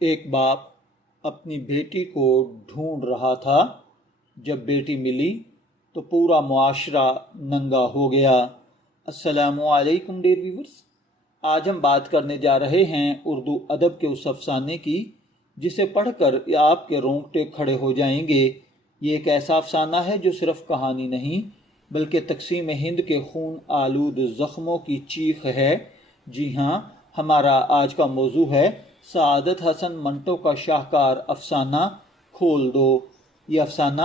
ایک باپ اپنی بیٹی کو ڈھونڈ رہا تھا۔ جب بیٹی ملی تو پورا معاشرہ ننگا ہو گیا۔ السلام علیکم ڈیئر ویورز، آج ہم بات کرنے جا رہے ہیں اردو ادب کے اس افسانے کی جسے پڑھ کر آپ کے رونگٹے کھڑے ہو جائیں گے۔ یہ ایک ایسا افسانہ ہے جو صرف کہانی نہیں بلکہ تقسیم ہند کے خون آلود زخموں کی چیخ ہے۔ جی ہاں، ہمارا آج کا موضوع ہے سعادت حسن منٹو کا شاہکار افسانہ کھول دو۔ یہ افسانہ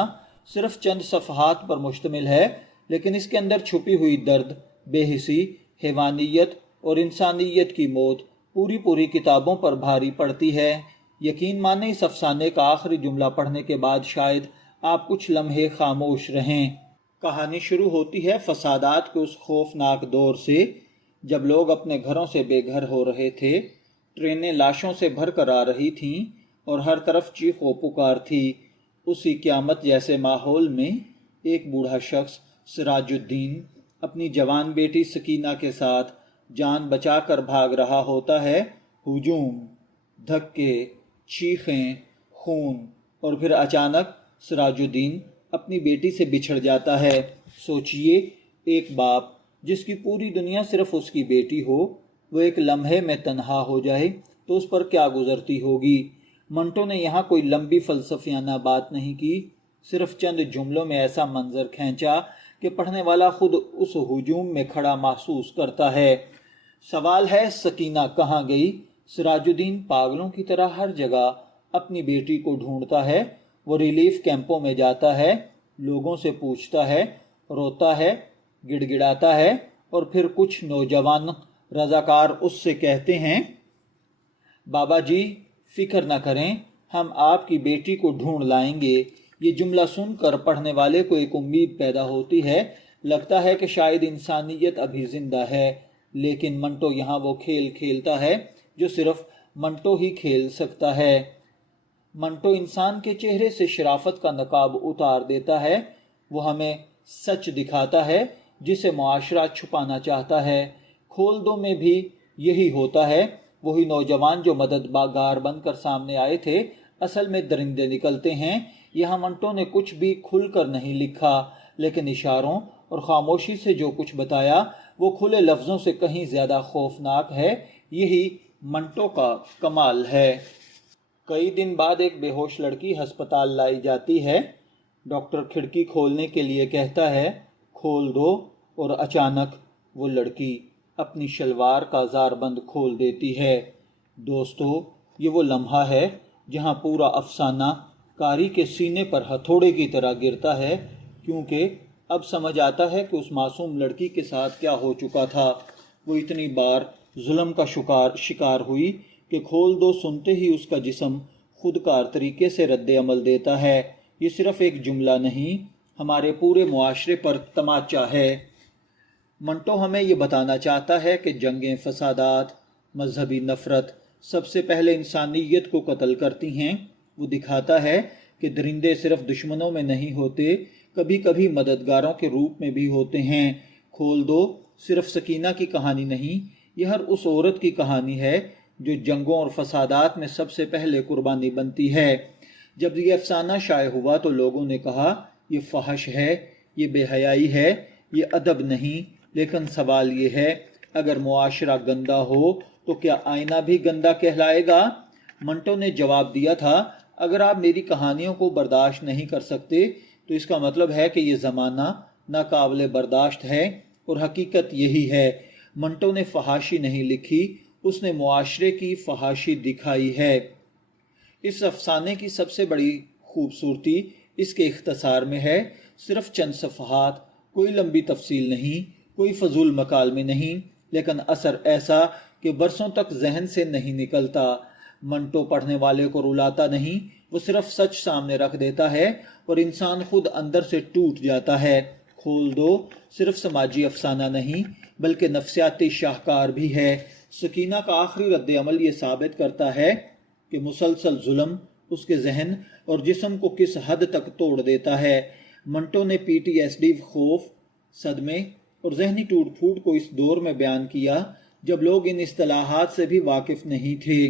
صرف چند صفحات پر مشتمل ہے، لیکن اس کے اندر چھپی ہوئی درد، بے حسی، حیوانیت اور انسانیت کی موت پوری کتابوں پر بھاری پڑتی ہے۔ یقین مانیں، اس افسانے کا آخری جملہ پڑھنے کے بعد شاید آپ کچھ لمحے خاموش رہیں۔ کہانی شروع ہوتی ہے فسادات کے اس خوفناک دور سے جب لوگ اپنے گھروں سے بے گھر ہو رہے تھے، ٹرینیں لاشوں سے بھر کر آ رہی تھیں اور ہر طرف چیخ و پکار تھی۔ اسی قیامت جیسے ماحول میں ایک بوڑھا شخص سراج الدین اپنی جوان بیٹی سکینہ کے ساتھ جان بچا کر بھاگ رہا ہوتا ہے۔ ہجوم، دھکے، چیخیں، خون، اور پھر اچانک سراج الدین اپنی بیٹی سے بچھڑ جاتا ہے۔ سوچئے، ایک باپ جس کی پوری دنیا صرف اس کی بیٹی ہو، وہ ایک لمحے میں تنہا ہو جائے تو اس پر کیا گزرتی ہوگی۔ منٹو نے یہاں کوئی لمبی فلسفیانہ بات نہیں کی، صرف چند جملوں میں ایسا منظر کھینچا کہ پڑھنے والا خود اس ہجوم میں کھڑا محسوس کرتا ہے۔ سوال ہے، سکینہ کہاں گئی؟ سراج الدین پاگلوں کی طرح ہر جگہ اپنی بیٹی کو ڈھونڈتا ہے۔ وہ ریلیف کیمپوں میں جاتا ہے، لوگوں سے پوچھتا ہے، روتا ہے، گڑ گڑاتا ہے، اور پھر کچھ نوجوان رضاکار اس سے کہتے ہیں، بابا جی فکر نہ کریں، ہم آپ کی بیٹی کو ڈھونڈ لائیں گے۔ یہ جملہ سن کر پڑھنے والے کو ایک امید پیدا ہوتی ہے، لگتا ہے کہ شاید انسانیت ابھی زندہ ہے۔ لیکن منٹو یہاں وہ کھیل کھیلتا ہے جو صرف منٹو ہی کھیل سکتا ہے۔ منٹو انسان کے چہرے سے شرافت کا نقاب اتار دیتا ہے۔ وہ ہمیں سچ دکھاتا ہے جسے معاشرہ چھپانا چاہتا ہے۔ کھول دو میں بھی یہی ہوتا ہے۔ وہی نوجوان جو مددگار بن کر سامنے آئے تھے، اصل میں درندے نکلتے ہیں۔ یہاں منٹو نے کچھ بھی کھل کر نہیں لکھا، لیکن اشاروں اور خاموشی سے جو کچھ بتایا وہ کھلے لفظوں سے کہیں زیادہ خوفناک ہے۔ یہی منٹو کا کمال ہے۔ کئی دن بعد ایک بے ہوش لڑکی ہسپتال لائی جاتی ہے۔ ڈاکٹر کھڑکی کھولنے کے لیے کہتا ہے، کھول دو، اور اچانک وہ لڑکی اپنی شلوار کا زار بند کھول دیتی ہے۔ دوستو، یہ وہ لمحہ ہے جہاں پورا افسانہ قاری کے سینے پر ہتھوڑے کی طرح گرتا ہے، کیونکہ اب سمجھ آتا ہے کہ اس معصوم لڑکی کے ساتھ کیا ہو چکا تھا۔ وہ اتنی بار ظلم کا شکار ہوئی کہ کھول دو سنتے ہی اس کا جسم خودکار طریقے سے رد عمل دیتا ہے۔ یہ صرف ایک جملہ نہیں، ہمارے پورے معاشرے پر تماچا ہے۔ منٹو ہمیں یہ بتانا چاہتا ہے کہ جنگیں، فسادات، مذہبی نفرت سب سے پہلے انسانیت کو قتل کرتی ہیں۔ وہ دکھاتا ہے کہ درندے صرف دشمنوں میں نہیں ہوتے، کبھی کبھی مددگاروں کے روپ میں بھی ہوتے ہیں۔ کھول دو صرف سکینہ کی کہانی نہیں، یہ ہر اس عورت کی کہانی ہے جو جنگوں اور فسادات میں سب سے پہلے قربانی بنتی ہے۔ جب یہ افسانہ شائع ہوا تو لوگوں نے کہا، یہ فحش ہے، یہ بے حیائی ہے، یہ ادب نہیں۔ لیکن سوال یہ ہے، اگر معاشرہ گندا ہو تو کیا آئینہ بھی گندا کہلائے گا؟ منٹو نے جواب دیا تھا، اگر آپ میری کہانیوں کو برداشت نہیں کر سکتے تو اس کا مطلب ہے کہ یہ زمانہ ناقابل برداشت ہے، اور حقیقت یہی ہے۔ منٹو نے فحاشی نہیں لکھی، اس نے معاشرے کی فحاشی دکھائی ہے۔ اس افسانے کی سب سے بڑی خوبصورتی اس کے اختصار میں ہے، صرف چند صفحات، کوئی لمبی تفصیل نہیں، کوئی فضول مکالمے نہیں، لیکن اثر ایسا کہ برسوں تک ذہن سے نہیں نکلتا۔ منٹو پڑھنے والے کو رلاتا نہیں، وہ صرف سچ سامنے رکھ دیتا ہے اور انسان خود اندر سے ٹوٹ جاتا ہے۔ کھول دو صرف سماجی افسانہ نہیں بلکہ نفسیاتی شاہکار بھی ہے۔ سکینہ کا آخری رد عمل یہ ثابت کرتا ہے کہ مسلسل ظلم اس کے ذہن اور جسم کو کس حد تک توڑ دیتا ہے۔ منٹو نے PTSD، خوف، صدمے اور ذہنی ٹوٹ پھوٹ کو اس دور میں بیان کیا جب لوگ ان اصطلاحات سے بھی واقف نہیں تھے۔